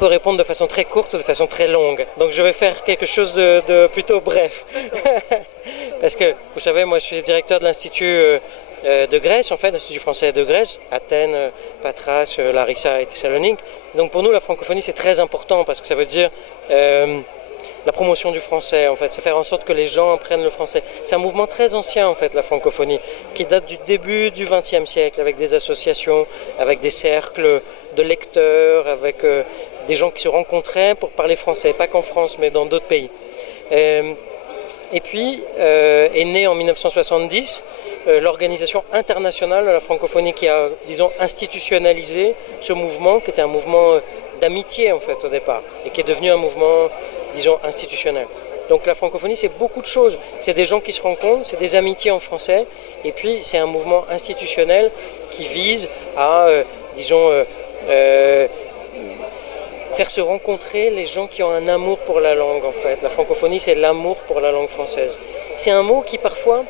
peut répondre de façon très courte ou de façon très longue. Donc je vais faire quelque chose de plutôt bref. Parce que, vous savez, moi je suis directeur de l'Institut de Grèce, en fait, l'Institut français de Grèce, Athènes, Patras, Larissa et Thessalonique. Donc pour nous, la francophonie, c'est très important parce que ça veut dire la promotion du français, en fait, c'est faire en sorte que les gens apprennent le français. C'est un mouvement très ancien, en fait, la francophonie, qui date du début du XXe siècle, avec des associations, avec des cercles de lecteurs, avec des gens qui se rencontraient pour parler français, pas qu'en France, mais dans d'autres pays. Et puis est née en 1970 l'Organisation internationale de la francophonie qui a, disons, institutionnalisé ce mouvement, qui était un mouvement d'amitié, en fait, au départ, et qui est devenu un mouvement, disons, institutionnel. Donc la francophonie, c'est beaucoup de choses. C'est des gens qui se rencontrent, c'est des amitiés en français, et puis c'est un mouvement institutionnel qui vise à, disons, faire se rencontrer les gens qui ont un amour pour la langue, en fait. La francophonie, c'est l'amour pour la langue française. C'est un mot qui, parfois,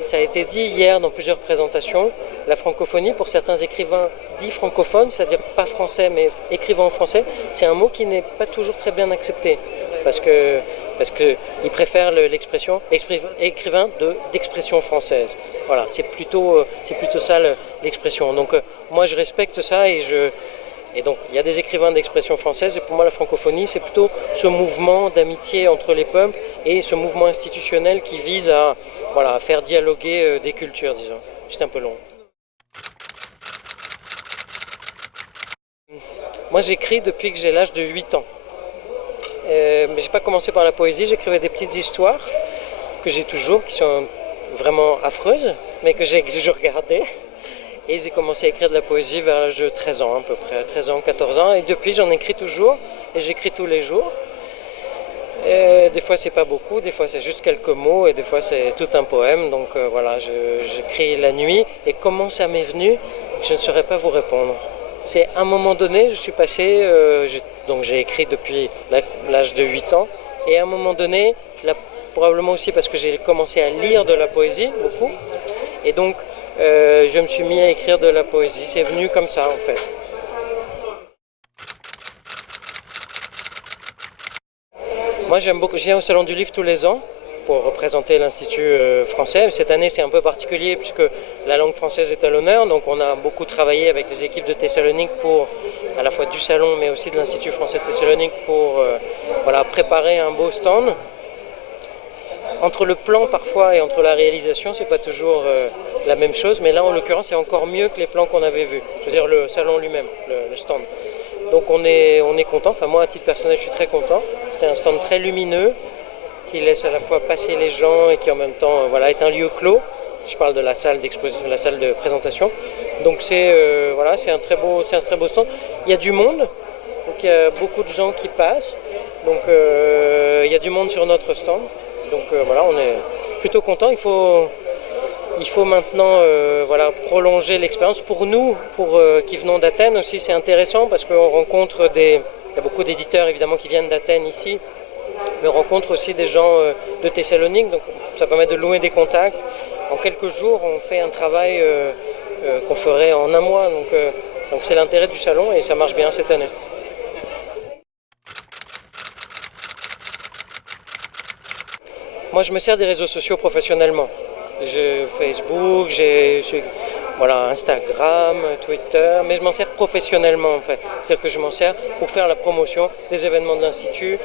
ça a été dit hier dans plusieurs présentations, la francophonie, pour certains écrivains dits francophones, c'est-à-dire pas français, mais écrivant en français, c'est un mot qui n'est pas toujours très bien accepté. Parce qu'ils préfèrent l'expression écrivain d'expression française. Voilà, c'est plutôt ça l'expression. Donc moi, je respecte ça et donc, il y a des écrivains d'expression française, et pour moi, la francophonie, c'est plutôt ce mouvement d'amitié entre les peuples et ce mouvement institutionnel qui vise à, voilà, à faire dialoguer des cultures, disons. C'est un peu long. Moi, j'écris depuis que j'ai l'âge de 8 ans. Mais je n'ai pas commencé par la poésie, j'écrivais des petites histoires que j'ai toujours, qui sont vraiment affreuses, mais que j'ai toujours gardées. Et j'ai commencé à écrire de la poésie vers l'âge de 13 ans à peu près, 13 ans, 14 ans. Et depuis, j'en écris toujours, et j'écris tous les jours. Et des fois, c'est pas beaucoup, des fois, c'est juste quelques mots, et des fois, c'est tout un poème. Donc voilà, j'écris la nuit. Et comment ça m'est venu, je ne saurais pas vous répondre. C'est à un moment donné, je suis passé, donc j'ai écrit depuis l'âge de 8 ans. Et à un moment donné, probablement aussi parce que j'ai commencé à lire de la poésie, beaucoup. Et donc, je me suis mis à écrire de la poésie. C'est venu comme ça, en fait. Moi, j'aime beaucoup. Je viens au Salon du Livre tous les ans pour représenter l'Institut français. Cette année, c'est un peu particulier puisque la langue française est à l'honneur. Donc, on a beaucoup travaillé avec les équipes de Thessalonique pour, à la fois du Salon, mais aussi de l'Institut français de Thessalonique pour voilà, préparer un beau stand. Entre le plan parfois et entre la réalisation, c'est pas toujours la même chose, mais là en l'occurrence c'est encore mieux que les plans qu'on avait vus. Je veux dire le salon lui-même, le stand. Donc on est content, enfin moi à titre personnel je suis très content. C'est un stand très lumineux qui laisse à la fois passer les gens et qui en même temps voilà, est un lieu clos. Je parle de la salle d'exposition, la salle de présentation. Donc voilà, c'est un très beau stand. Il y a du monde, donc il y a beaucoup de gens qui passent. Donc il y a du monde sur notre stand. Donc voilà, on est plutôt content. Il faut maintenant voilà, prolonger l'expérience. Pour nous, qui venons d'Athènes aussi, c'est intéressant parce qu'on rencontre il y a beaucoup d'éditeurs évidemment qui viennent d'Athènes ici, mais on rencontre aussi des gens de Thessalonique, donc ça permet de louer des contacts. En quelques jours, on fait un travail qu'on ferait en un mois. Donc c'est l'intérêt du salon et ça marche bien cette année. Moi, je me sers des réseaux sociaux professionnellement. J'ai Facebook, voilà, Instagram, Twitter, mais je m'en sers professionnellement en fait. C'est-à-dire que je m'en sers pour faire la promotion des événements de l'Institut,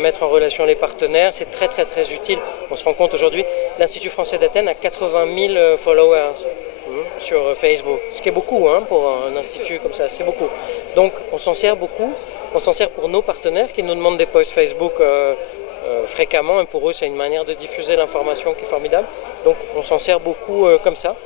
mettre en relation les partenaires. C'est très très très utile. On se rend compte aujourd'hui, l'Institut français d'Athènes a 80 000 followers sur Facebook. Ce qui est beaucoup pour un institut comme ça, c'est beaucoup. Donc on s'en sert beaucoup. On s'en sert pour nos partenaires qui nous demandent des posts Facebook fréquemment, et pour eux c'est une manière de diffuser l'information qui est formidable, donc on s'en sert beaucoup comme ça.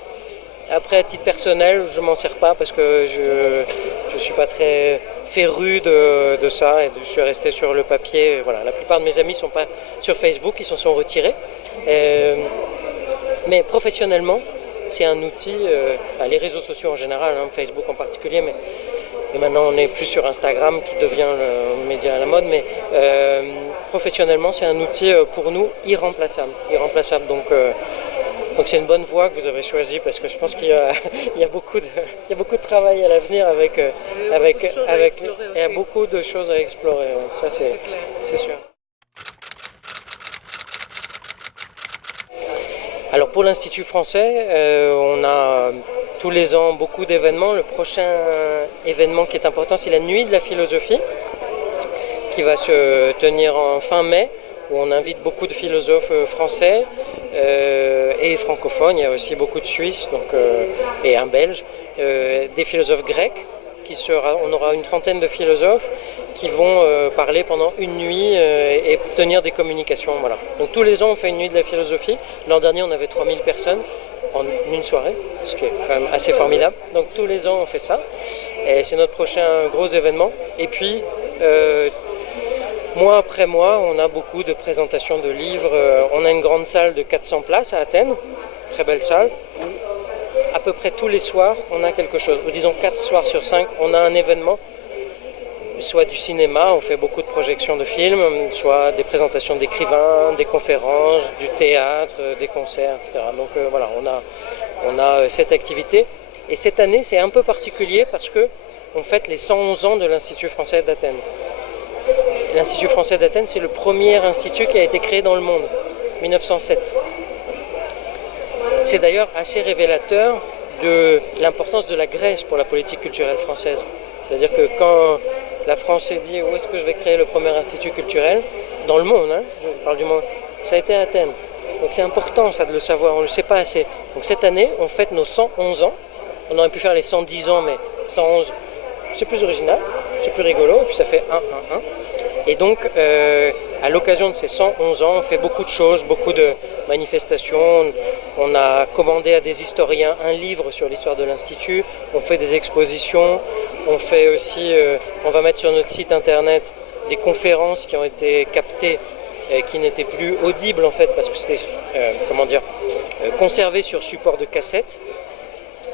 Après à titre personnel je m'en sers pas parce que je suis pas très féru de ça et je suis resté sur le papier. Voilà, la plupart de mes amis sont pas sur Facebook, ils s'en sont retirés, mais professionnellement c'est un outil, les réseaux sociaux en général, Facebook en particulier, mais et maintenant on est plus sur Instagram qui devient le média à la mode, mais professionnellement c'est un outil pour nous irremplaçable. Donc Donc c'est une bonne voie que vous avez choisie parce que je pense qu'il y a, il y a beaucoup de travail à l'avenir il y a beaucoup de choses à explorer. Ouais. Ça c'est sûr. Alors pour l'Institut français, on a tous les ans beaucoup d'événements. Le prochain événement qui est important, c'est la Nuit de la philosophie qui va se tenir en fin mai, où on invite beaucoup de philosophes français et francophones. Il y a aussi beaucoup de Suisses et un Belge, des philosophes grecs. On aura une trentaine de philosophes qui vont parler pendant une nuit et tenir des communications. Voilà. Donc tous les ans on fait une nuit de la philosophie. L'an dernier on avait 3000 personnes en une soirée, ce qui est quand même assez formidable. Donc tous les ans on fait ça. Et c'est notre prochain gros événement. Et puis mois après mois, on a beaucoup de présentations de livres. On a une grande salle de 400 places à Athènes, très belle salle. À peu près tous les soirs, on a quelque chose. Ou disons 4 soirs sur 5, on a un événement. Soit du cinéma, on fait beaucoup de projections de films, soit des présentations d'écrivains, des conférences, du théâtre, des concerts, etc. Donc voilà, on a cette activité. Et cette année, c'est un peu particulier parce qu'on fête les 111 ans de l'Institut français d'Athènes. L'Institut français d'Athènes, c'est le premier institut qui a été créé dans le monde, 1907. C'est d'ailleurs assez révélateur de l'importance de la Grèce pour la politique culturelle française. C'est-à-dire que quand la France s'est dit où est-ce que je vais créer le premier institut culturel, dans le monde, hein, je parle du monde, ça a été à Athènes. Donc c'est important ça de le savoir, on ne le sait pas assez. Donc cette année, on fête nos 111 ans. On aurait pu faire les 110 ans, mais 111, c'est plus original, c'est plus rigolo, et puis ça fait 1, 1, 1. Et donc, à l'occasion de ces 111 ans, on fait beaucoup de choses, beaucoup de manifestations. On a commandé à des historiens un livre sur l'histoire de l'Institut. On fait des expositions. On fait aussi, on va mettre sur notre site internet des conférences qui ont été captées, qui n'étaient plus audibles en fait, parce que c'était, conservé sur support de cassette.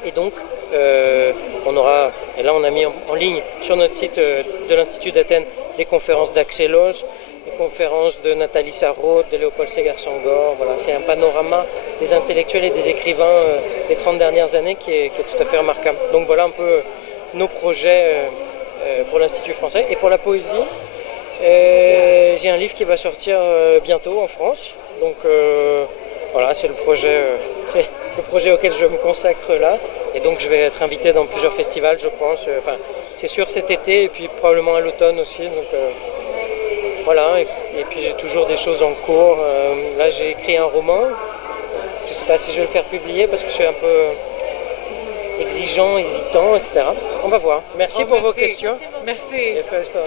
Et donc, et là on a mis en ligne sur notre site de l'Institut d'Athènes des conférences d'Axelos, des conférences de Nathalie Sarraute, de Léopold Ségar-Sangor. Voilà, c'est un panorama des intellectuels et des écrivains des 30 dernières années qui est tout à fait remarquable. Donc voilà un peu nos projets pour l'Institut français. Et pour la poésie, j'ai un livre qui va sortir bientôt en France. Donc voilà, c'est le projet auquel je me consacre là. Et donc je vais être invité dans plusieurs festivals, je pense. C'est sûr cet été et puis probablement à l'automne aussi. Donc voilà. Et puis j'ai toujours des choses en cours. Là j'ai écrit un roman. Je ne sais pas si je vais le faire publier parce que je suis un peu exigeant, hésitant, etc. On va voir. Merci pour vos questions. Merci. Ευχαριστώ.